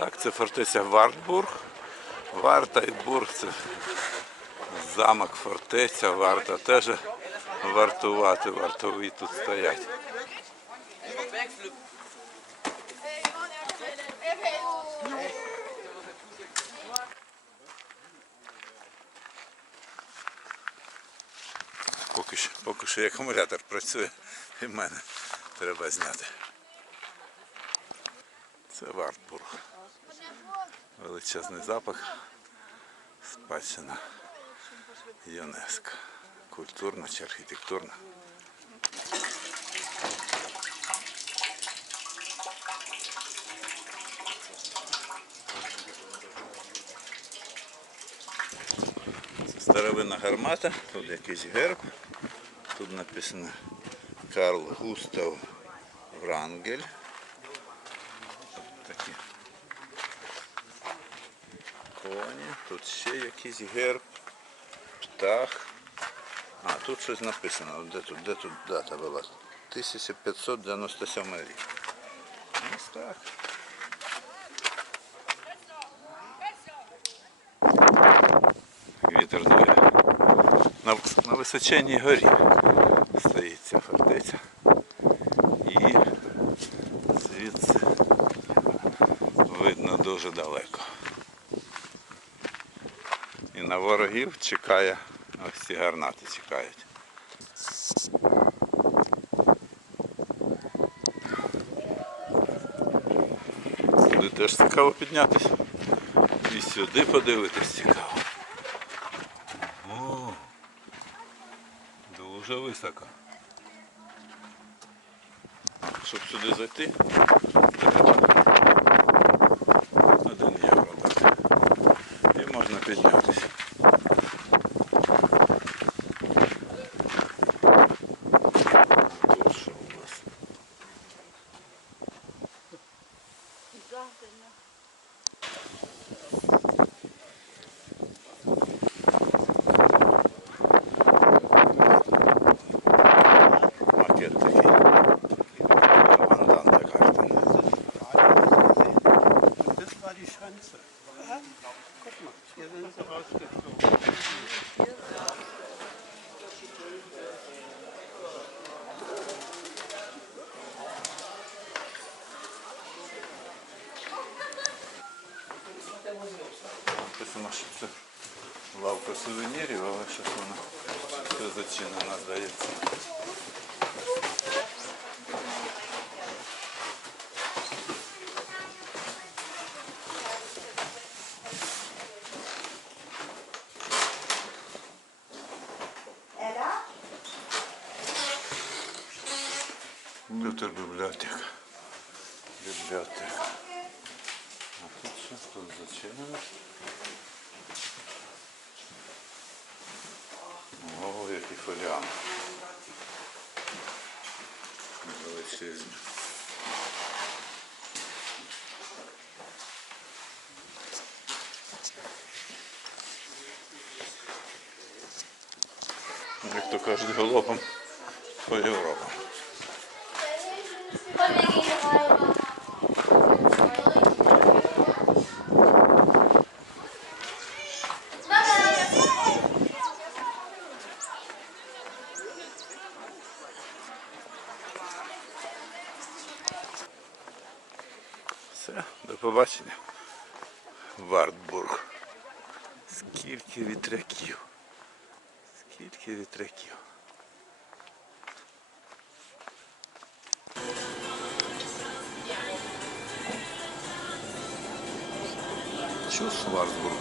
Так, це фортеця Вартбург. Варта і Бург це замок, фортеця, варта теж вартувати, вартові тут стоять. Поки що, поки що акумулятор працює і мене треба зняти. Це Вартбург. Величезний запах. Спадщина ЮНЕСКО. Культурна чи архітектурна. Це старовинна гармата, тут якийсь герб. Тут написано Карл Густав Врангель. Тут ще якийсь герб, птах. А, тут щось написано. Де тут, де тут дата була? 1597 рік. Ось так. Вітер дує. На, на височенній горі стоїть ця фортеця. І звідси видно дуже далеко. На ворогів чекає, ось ці гарнати чекають. Сюди теж цікаво піднятися. І сюди подивитись цікаво. О, дуже високо. Щоб сюди зайти, hier sind sie rausgeflogen. Написано, що це лавка сувенірів, але щось вона все зачинена, здається. Комп'ютер бібліотека. Бібліотека. А тут що? Тут зачинено. О, який фоліант. Величезний. Як то кажуть, галопом по Європам. Все, до побачення. Вартбург. Скільки вітряків. Скільки вітряків. Чус Вартбург.